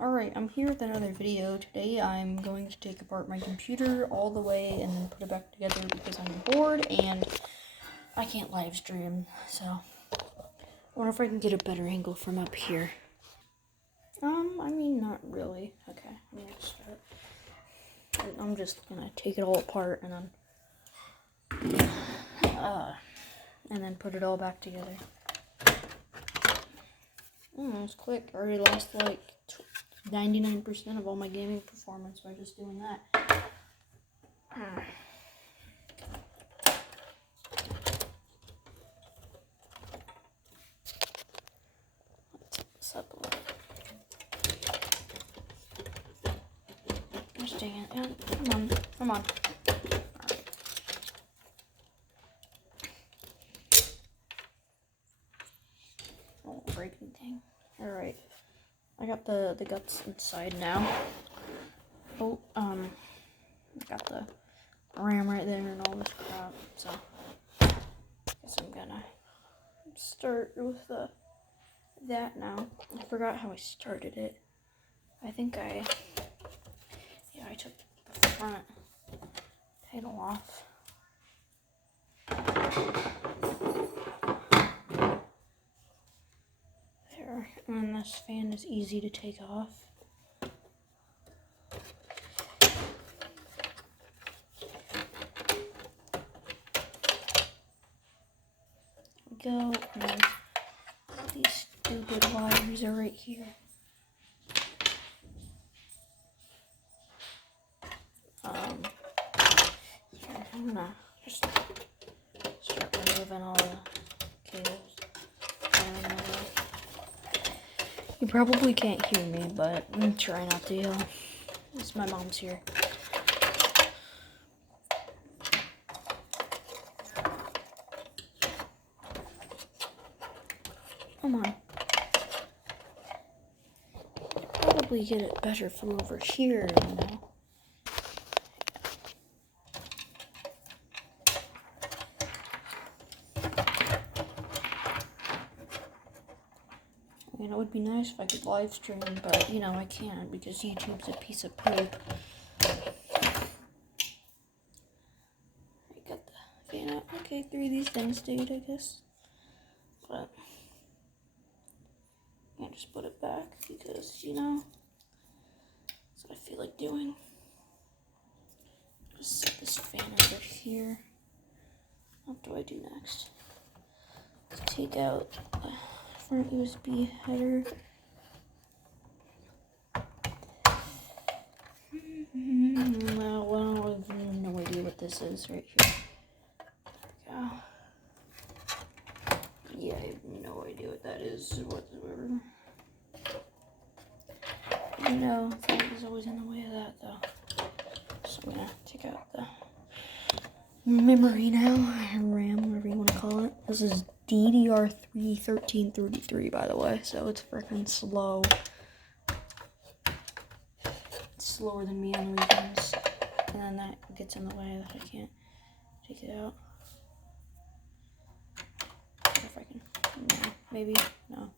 Alright, I'm here with another video. Today I'm going to take apart my computer all the way and then put it back together because I'm bored and I can't live stream, so I wonder if I can get a better angle from up here. I mean, not really. Okay, I'm just gonna take it all apart and then put it all back together. That was quick. I already lost like 99% of all my gaming performance by just doing that. Let's set this up a little. Gosh dang it. Come on. Alright. Oh, breaking thing. Alright. I got the guts inside now. Oh, got the RAM right there and all this crap, so I guess I'm gonna start with that now. I forgot how I started it. I think I took the front panel off. There, and this fan is easy to take off. Go, and then these stupid wires are right here. I'm gonna just start removing all the cables. You probably can't hear me, but I'm trying not to yell. It's my mom's here. Come on. Probably get it better from over here, you know. I mean, it would be nice if I could live stream, but you know, I can't because YouTube's a piece of poop. I got the fan out. Okay, 3 of these things stayed, I guess. But I just put it back because, you know, that's what I feel like doing. Just set this fan over here. What do I do next? Let's take out the front USB header. Well, I have no idea what this is right here. There we go. Yeah, I have no idea what that is whatsoever. You know, thing is always in the way of that, though. So I'm gonna take out the memory now, RAM, whatever you want to call it. This is DDR3 1333, by the way, so it's freaking slow. It's slower than me on the weekends, and then that gets in the way that I can't take it out. If I can, no, maybe, no.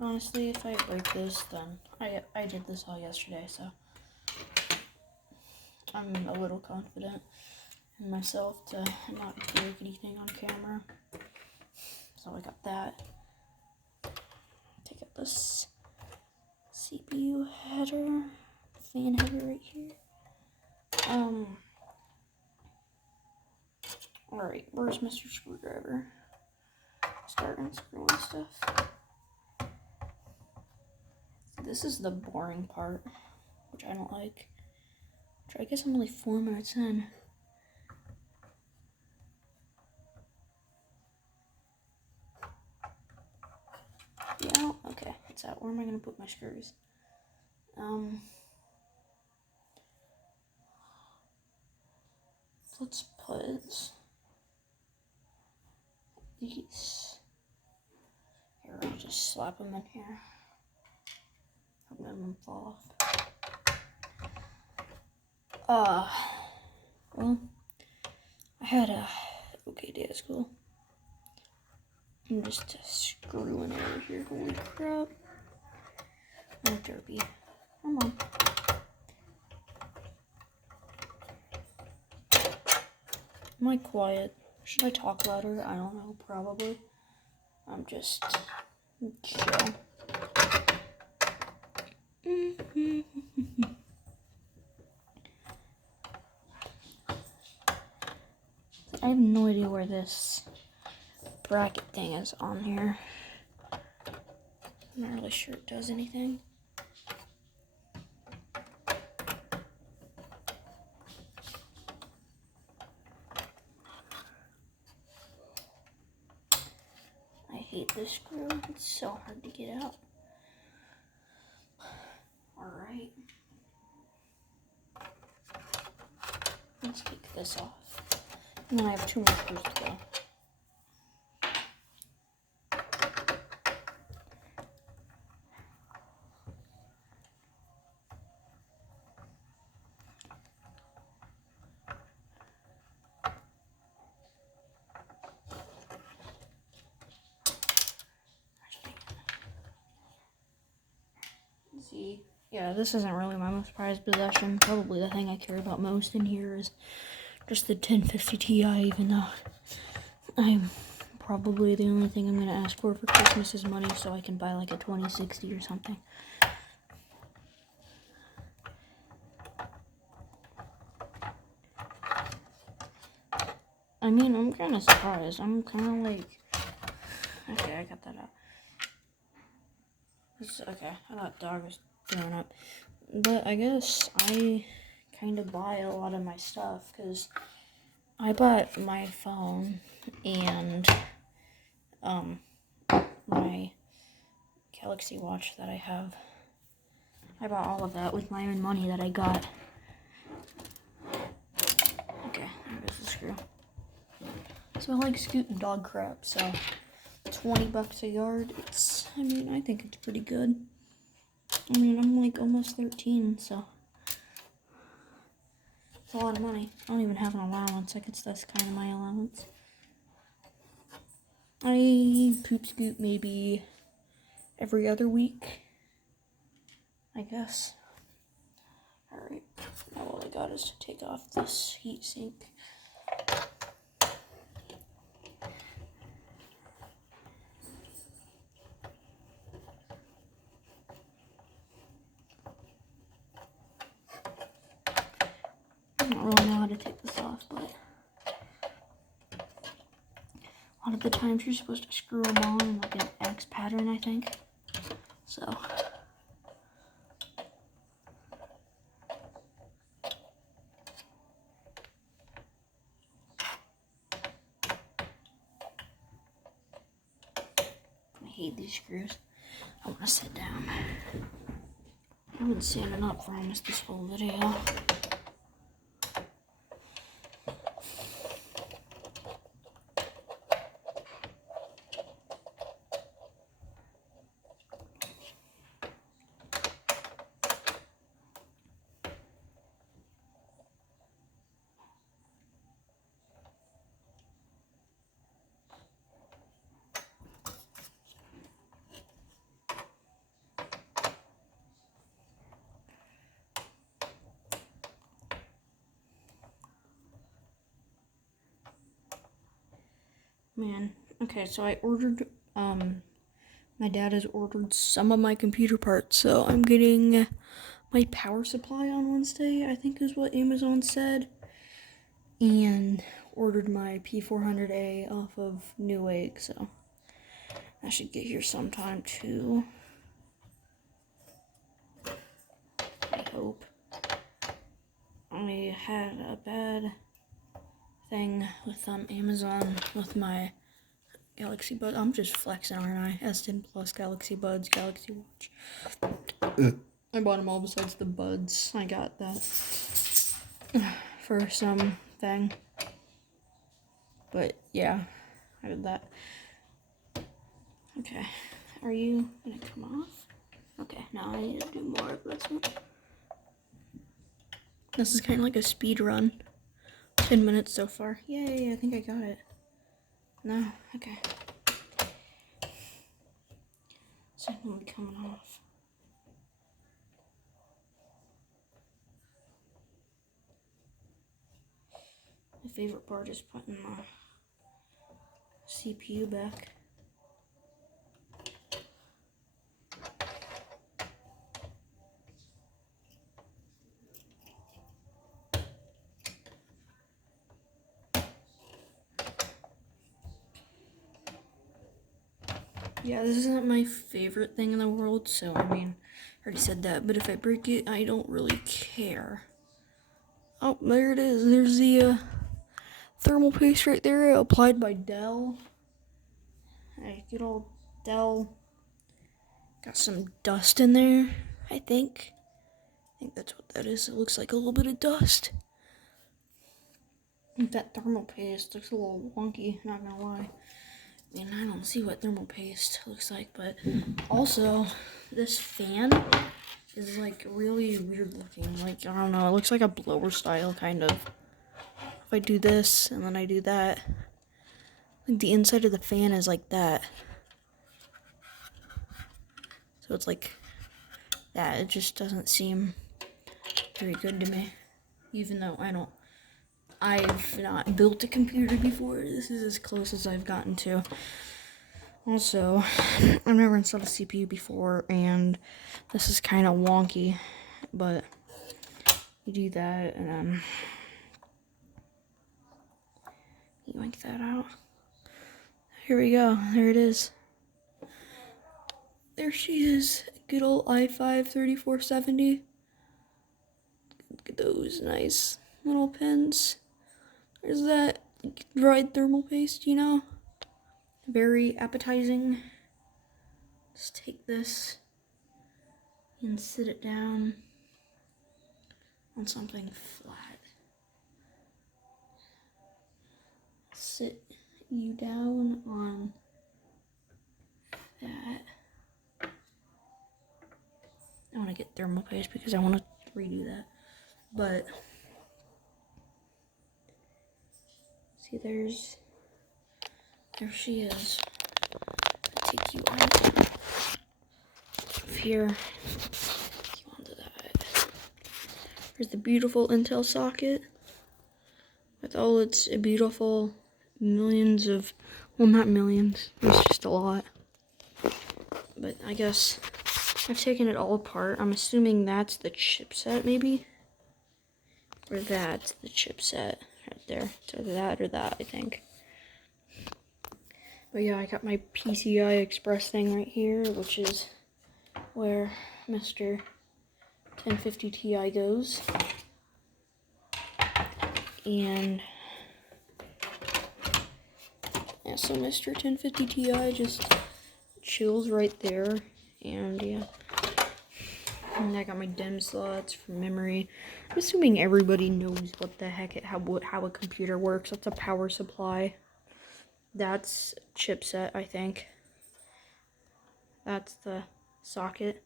Honestly, if I break this, then I did this all yesterday, so I'm a little confident in myself to not break anything on camera. So I got that. Take out this CPU header, fan header right here. Alright, where's Mr. Screwdriver? Start unscrewing stuff. This is the boring part, which I don't like. Which I guess I'm only 4 minutes in. Yeah, okay, it's out. Where am I gonna put my screws? Let's put these. Here, I'll just slap them in here. Hope none of them fall off. Well, I had a okay day at school. I'm just screwing over here. Holy crap. Oh, derpy. Come on. Am I quiet? Should I talk louder? I don't know, probably. I'm just chill. I have no idea where this bracket thing is on here. I'm not really sure it does anything. I hate this screw. It's so hard to get out. Alright. Let's take this off. And then I have 2 more screws to go. See, yeah, this isn't really my most prized possession. Probably the thing I care about most in here is just the 1050 Ti, even though I'm probably the only thing I'm going to ask for Christmas is money so I can buy like a 2060 or something. I mean, I'm kind of surprised. I'm kind of like... Okay, I got that out. Okay, I thought dog was throwing up. But I guess I kind of buy a lot of my stuff because I bought my phone and my Galaxy Watch that I have. I bought all of that with my own money that I got. Okay, there goes the screw. So I like scooting dog crap, so $20 a yard, I mean, I think it's pretty good. I mean, I'm like almost 13, so it's a lot of money. I don't even have an allowance. I guess that's kind of my allowance. I poop scoot maybe every other week, I guess. Alright, now all I got is to take off this heat sink. I don't really know how to take this off, but a lot of the times you're supposed to screw them on in like an X pattern, I think. So I hate these screws. I want to sit down. I've been standing up for almost this whole video. Man, okay, so I ordered, my dad has ordered some of my computer parts, so I'm getting my power supply on Wednesday, I think is what Amazon said, and ordered my P400A off of Newegg, so I should get here sometime too. I hope. I had a bad thing with Amazon with my Galaxy Buds. I'm just flexing, aren't I? S10 Plus, Galaxy Buds, Galaxy Watch. I bought them all besides the buds. I got that for some thing. But yeah, I did that. Okay, are you gonna come off? Okay, now I need to do more of this one. This is kind of like a speed run. 10 minutes so far. Yay, I think I got it. No? Okay. Second one coming off. favorite part is putting the CPU back. Yeah, this isn't my favorite thing in the world, so I mean, I already said that, but if I break it, I don't really care. Oh, there it is. There's the thermal paste right there, applied by Dell. Hey, good old Dell. Got some dust in there, I think. I think that's what that is. It looks like a little bit of dust. I think that thermal paste looks a little wonky, not gonna lie. I mean, I don't see what thermal paste looks like, but also, this fan is like really weird looking. Like, I don't know, it looks like a blower style, kind of. If I do this, and then I do that, like the inside of the fan is like that. So it's like that. It just doesn't seem very good to me. Even though I've not built a computer before. This is as close as I've gotten to. Also, I've never installed a CPU before, and this is kind of wonky, but you do that, and then yank that out. Here we go. There it is. There she is. Good old i5-3470. Look at those nice little pins. There's that dried thermal paste, you know? Very appetizing. Just take this and sit it down on something flat. Sit you down on that. I want to get thermal paste because I want to redo that. But see, there she is. I'll take you out of here. Take you onto that. Here's the beautiful Intel socket with all its beautiful millions of, well, not millions, it's just a lot. But I guess I've taken it all apart. I'm assuming that's the chipset, maybe? Or that's the chipset right there. It's either that or that, I think. But yeah, I got my PCI Express thing right here, which is where Mr. 1050 Ti goes. And yeah, so Mr. 1050 Ti just chills right there. And yeah. And I got my DIMM slots for memory. I'm assuming everybody knows what the heck how a computer works. That's a power supply. That's chipset, I think. That's the socket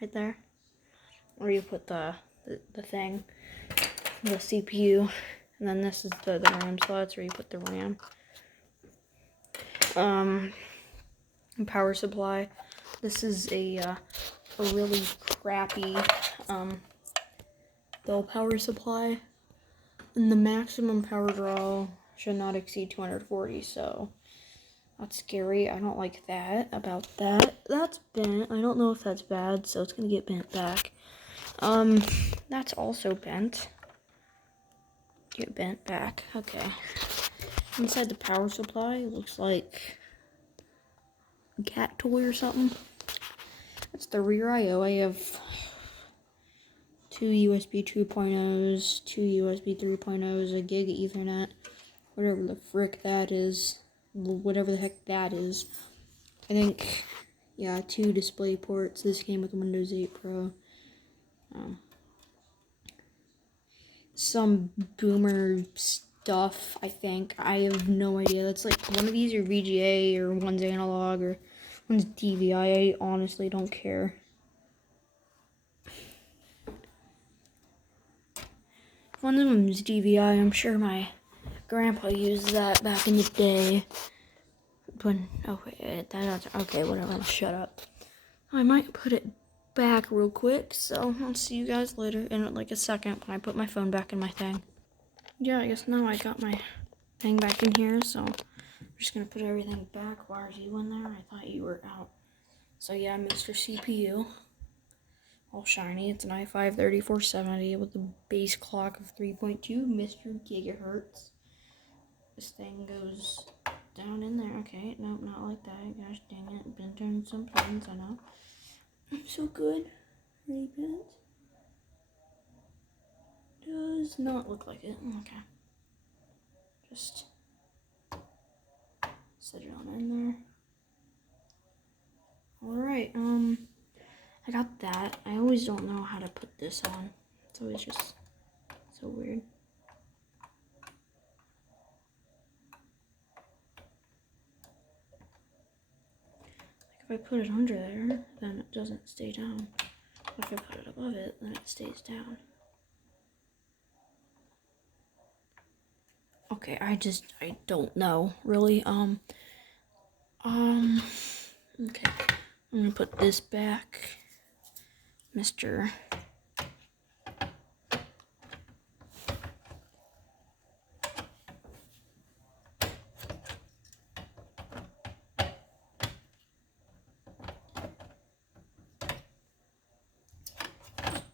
right there. Where you put the thing, the CPU. And then this is the RAM slots where you put the RAM. Power supply. This is a really crappy Dell power supply, and the maximum power draw should not exceed 240, so that's scary. I don't like that about that. That's bent. I don't know if that's bad, so it's gonna get bent back. That's also bent. Get bent back. Okay. Inside the power supply, it looks like a cat toy or something. That's the rear I/O. I have 2 USB 2.0s, 2 USB 3.0s, a gig Ethernet, whatever the frick that is, whatever the heck that is. I think, yeah, 2 display ports. This came with Windows 8 Pro. Some boomer stuff, I think. I have no idea. That's like one of these are VGA or one's analog or one's DVI. I honestly don't care. One of them is DVI. I'm sure my grandpa used that back in the day. But okay, okay, whatever. I'll shut up. I might put it back real quick. So I'll see you guys later in like a second when I put my phone back in my thing. yeah, I guess now I got my thing back in here, so I'm just gonna put everything back. Why are you in there? I thought you were out. So yeah, Mr. CPU, all shiny. It's an i5-3470 with a base clock of 3.2 Mr. Gigahertz. This thing goes down in there. Okay, nope, not like that. Gosh dang it, been turning some pins, I know. I'm so good. Ready, pins? Does not look like it. Okay. Just set it on in there. Alright, I got that. I always don't know how to put this on. It's always just so weird. Like if I put it under there, then it doesn't stay down. But if I put it above it, then it stays down. Okay, I don't know, really. Okay. I'm gonna put this back. Mr.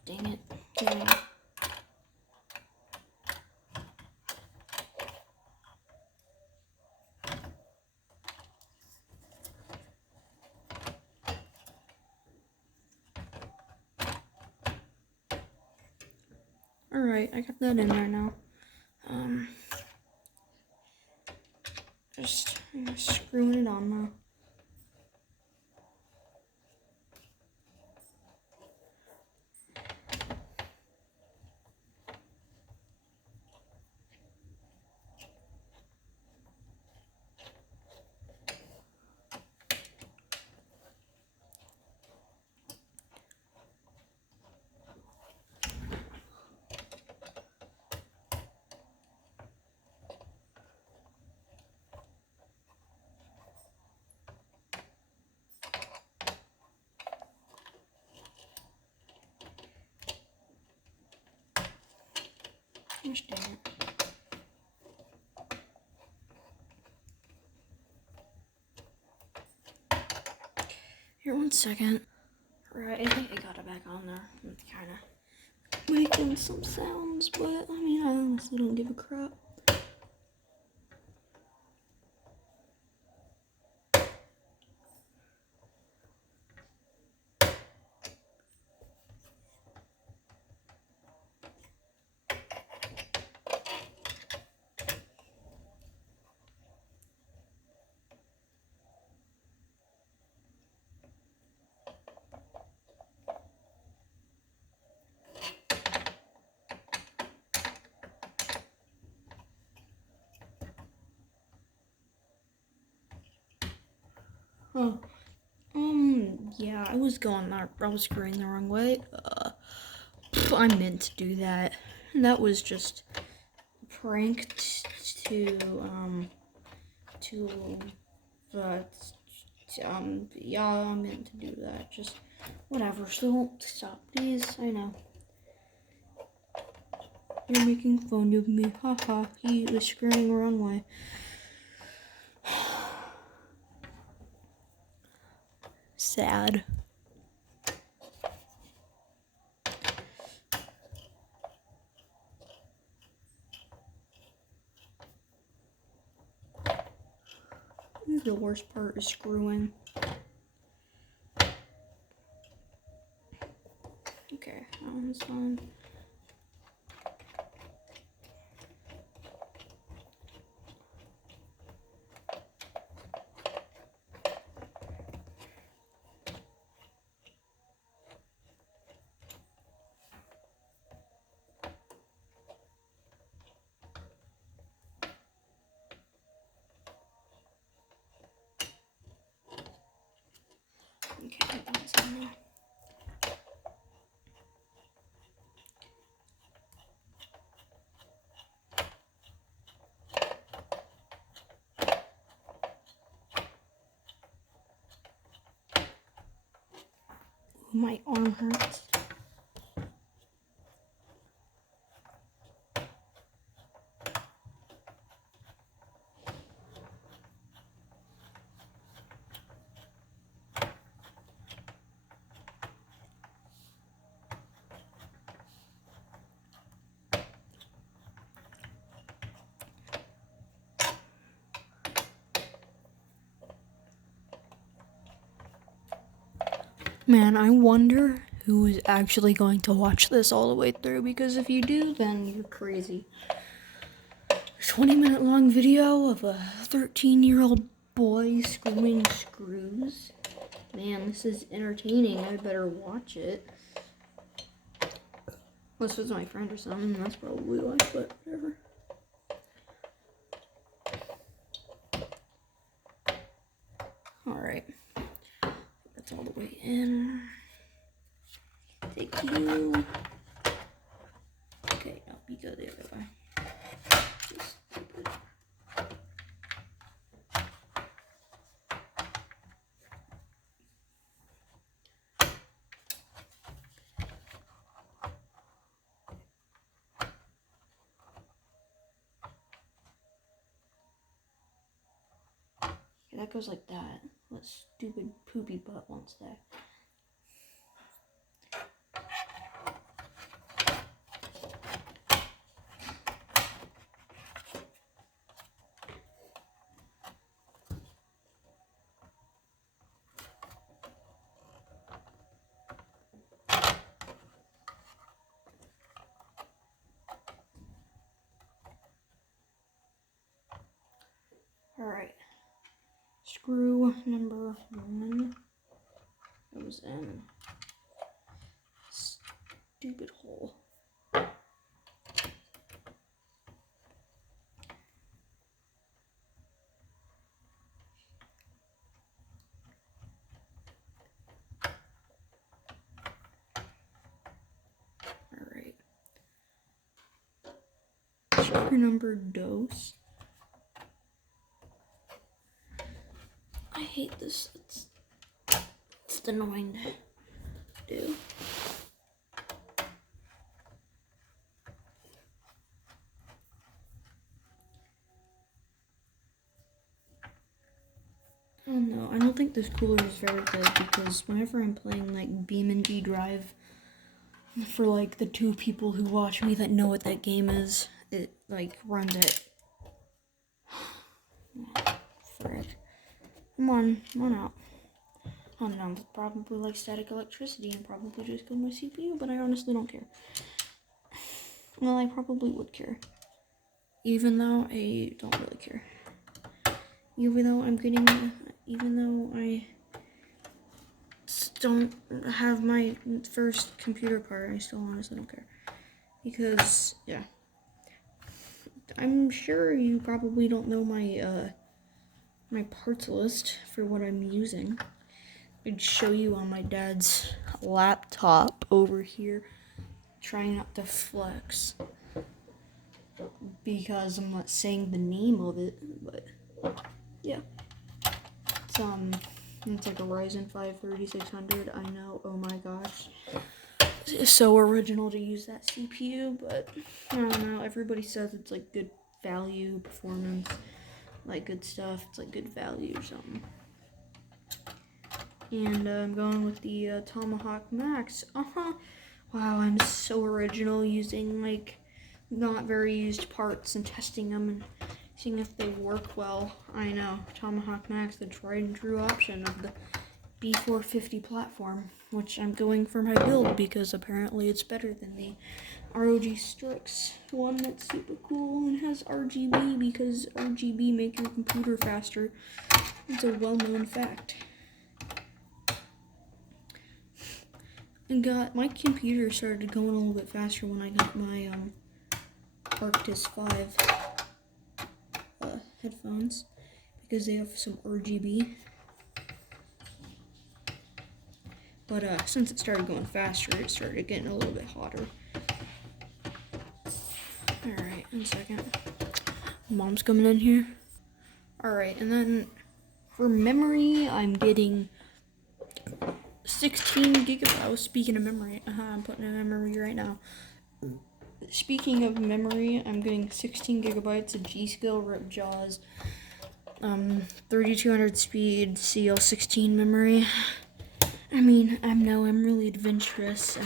Dang it. Yeah. Alright, I got that in there now. Just screwing it on now. Gosh dang it. Here, 1 second. Right, I think I got it back on there. It's kind of making some sounds, but I mean, I honestly don't give a crap. Oh, yeah, I was screwing the wrong way. I meant to do that. That was just a prank yeah, I meant to do that. Just, whatever, so stop, please, I know. You're making fun of me, haha, he was screwing the wrong way. Sad. The worst part is screwing. Okay, that one's done. Okay, that's in there. My arm hurts. Man, I wonder who is actually going to watch this all the way through, because if you do, then you're crazy. 20-minute long video of a 13-year-old boy screaming screws. Man, this is entertaining. I better watch it. Unless it's my friend or something, that's probably why, but whatever. Alright. That's all the way in. Take you. Okay, no, you go the other way. Just stupid. Okay, that goes like that. What stupid poopy butt wants that? Alright. Screw number 1 goes in. Stupid hole. Alright. Screw number dose. I hate this. It's annoying to do. Oh no, I don't think this cooler is very good, because whenever I'm playing like BeamNG Drive, for like the 2 people who watch me that know what that game is, it like runs at frick. Come on out. I don't know, it's probably like static electricity and probably just killed my CPU, but I honestly don't care. Well, I probably would care. Even though I don't really care. Even though I don't have my first computer part, I still honestly don't care. Because, yeah. I'm sure you probably don't know my, my parts list for what I'm using. I'd show you on my dad's laptop over here. Trying not to flex. Because I'm not saying the name of it, but yeah. It's like a Ryzen 5 3600. I know, oh my gosh. It's so original to use that CPU, but I don't know. Everybody says it's like good value, performance, like good stuff. It's like good value or something. And I'm going with the Tomahawk Max. Wow, I'm so original, using like not very used parts and testing them and seeing if they work well. I know, Tomahawk Max, the tried and true option of the B450 platform, which I'm going for my build because apparently it's better than the ROG Strix one that's super cool and has RGB, because RGB make your computer faster. It's a well-known fact. And my computer started going a little bit faster when I got my Arctis 5 headphones, because they have some RGB. But since it started going faster, it started getting a little bit hotter. Alright, 1 second. Mom's coming in here. Alright, and then for memory, I'm getting 16 gigabytes. Oh, speaking of memory, I'm putting in memory right now. Speaking of memory, I'm getting 16 gigabytes of G.Skill Ripjaws, 3200 speed CL16 memory. I mean, I'm really adventurous in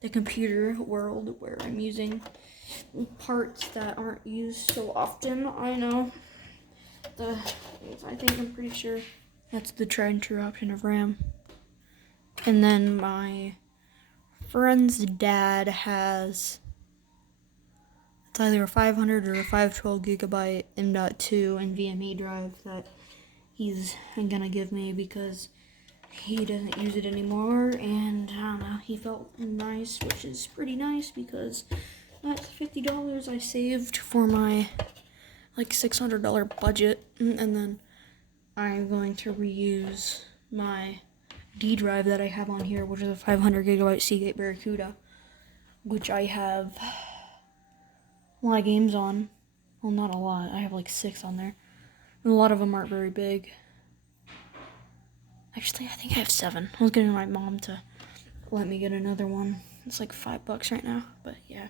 the computer world where I'm using parts that aren't used so often. I know. I'm pretty sure that's the tried and true option of RAM. And then my friend's dad has, it's either a 500 or a 512 gigabyte M.2 NVMe drive that he's gonna give me because he doesn't use it anymore, and I don't know, he felt nice, which is pretty nice because that's $50 I saved for my like $600 budget, and then I'm going to reuse my D drive that I have on here, which is a 500 gigabyte Seagate Barracuda, which I have a lot of games on. Well, not a lot, I have like 6 on there, and a lot of them aren't very big. Actually, I think I have 7. I was getting my mom to let me get another one. It's like $5 right now, but yeah.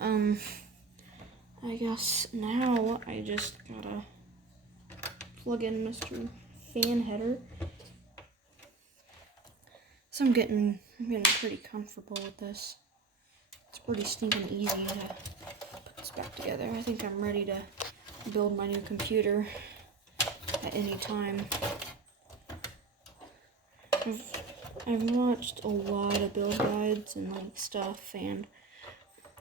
I guess now I just gotta plug in Mr. Fan Header. So I'm getting pretty comfortable with this. It's pretty stinking easy to put this back together. I think I'm ready to build my new computer at any time. I've watched a lot of build guides and like stuff, and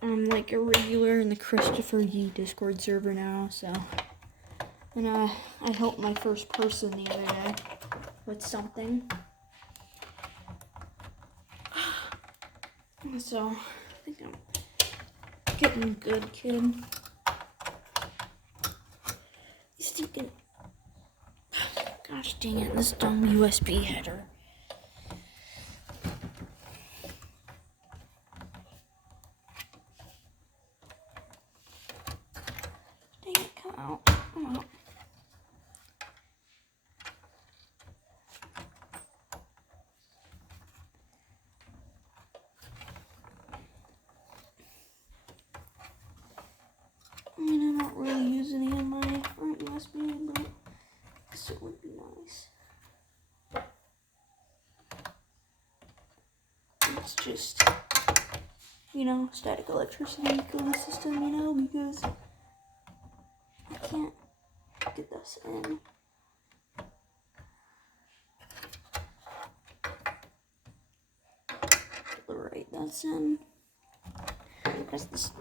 I'm like a regular in the Christopher Yee Discord server now, so. And I helped my first person the other day with something. So I think I'm getting good, kid. Stinking. Gosh dang it, this dumb USB header. Dang it, come out. Come out. I mean, I don't really use any of my front USB, but this would be nice. It's just, static electricity cooling system, because I can't get this in. Alright, that's in. There's this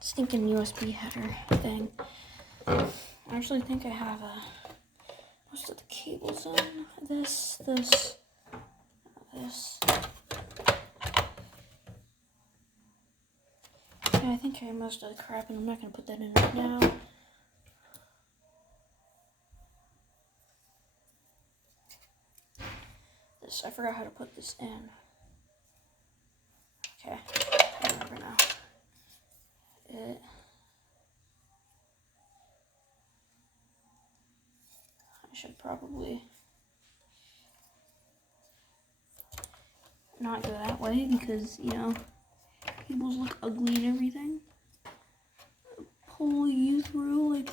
stinking USB header thing. I actually think I have most of the cables in. This. Yeah, I think I have most of the crap, and I'm not going to put that in right now. I forgot how to put this in. Okay, I remember now. I should probably not go that way because, cables look ugly and everything. Pull you through, like,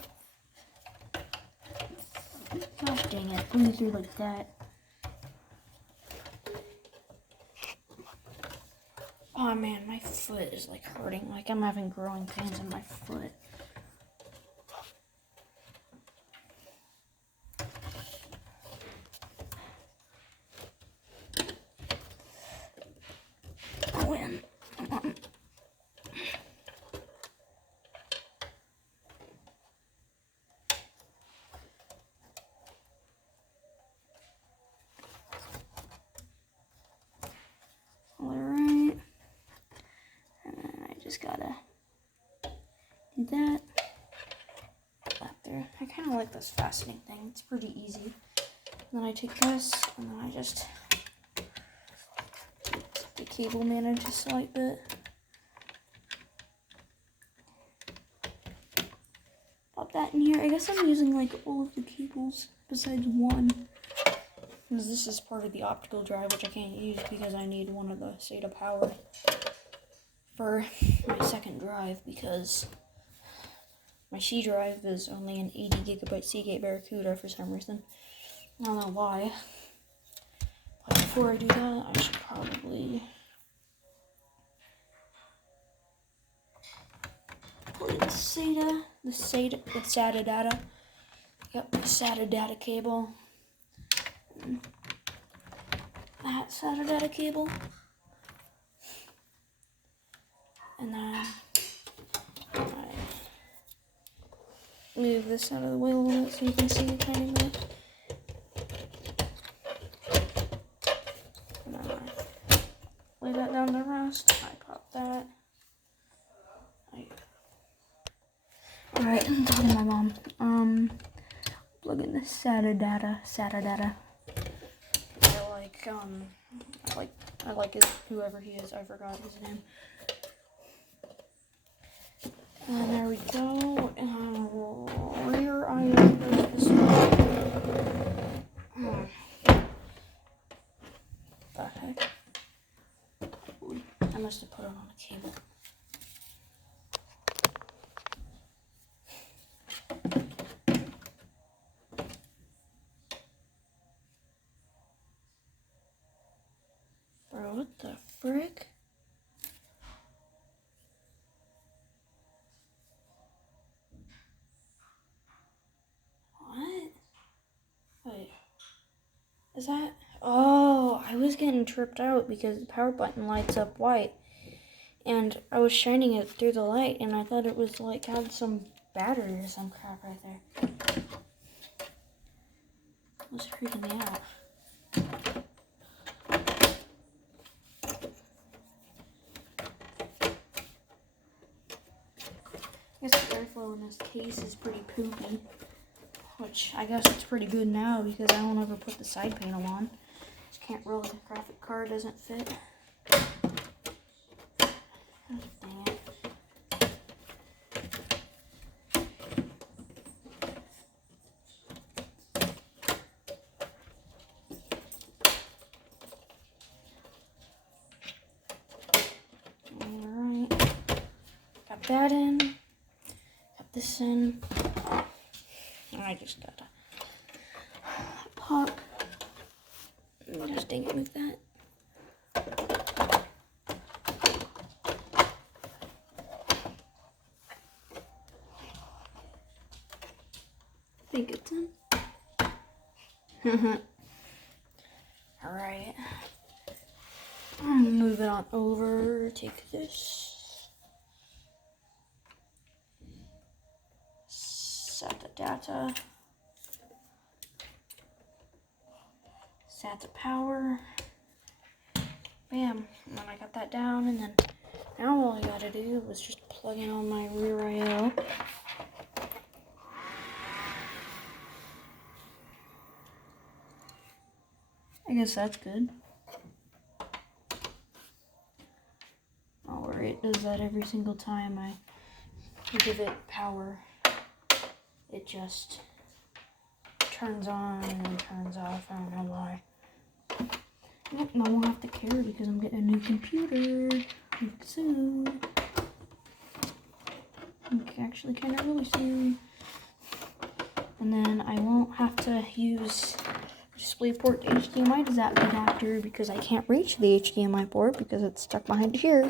gosh dang it, pull you through like that. Oh man, my foot is like hurting, like I'm having growing pains in my foot. When? Alright. And then I just gotta do that. Up there. I kind of like this fastening thing. It's pretty easy. And then I take this, and then I just the cable manage a slight bit. Pop that in here. I guess I'm using like all of the cables besides one. Because this is part of the optical drive, which I can't use because I need one of the SATA power for my second drive, because my C drive is only an 80 gigabyte Seagate Barracuda for some reason. I don't know why. But before I do that, I should probably put in the SATA data. Yep, the SATA data cable. that SATA data cable. And then I move this out of the way a little bit so you can see it tiny bit. And then I lay that down to rest. I pop that. Alright, I'm talking to my mom. Plug in the SATA data. I like his, whoever he is, I forgot his name. And there we go. Rear IO this one. The heck? I must have put it on a cable. Bro, what the frick? What? Wait. Is that? Oh, I was getting tripped out because the power button lights up white. And I was shining it through the light and I thought it was like had some battery or some crap right there. It was freaking me out. I guess the airflow in this case is pretty poopy. Which I guess it's pretty good now because I don't ever put the side panel on. Just can't roll, the graphic card doesn't fit. Oh, dang it. Alright. Got that in. Got this in. I just gotta pop. Just dang it, move that. I think it's in. Alright. Move it on over. Take this. SATA data. SATA power. Bam. And then I got that down, and then now all I gotta do was just plug in on my rear IO. I guess that's good. Or it does that every single time I give it power. It just turns on and turns off. I don't know why. Nope, I won't have to care because I'm getting a new computer soon. Actually, kind of really soon. And then I won't have to use DisplayPort HDMI adapter because I can't reach the HDMI port because it's stuck behind here.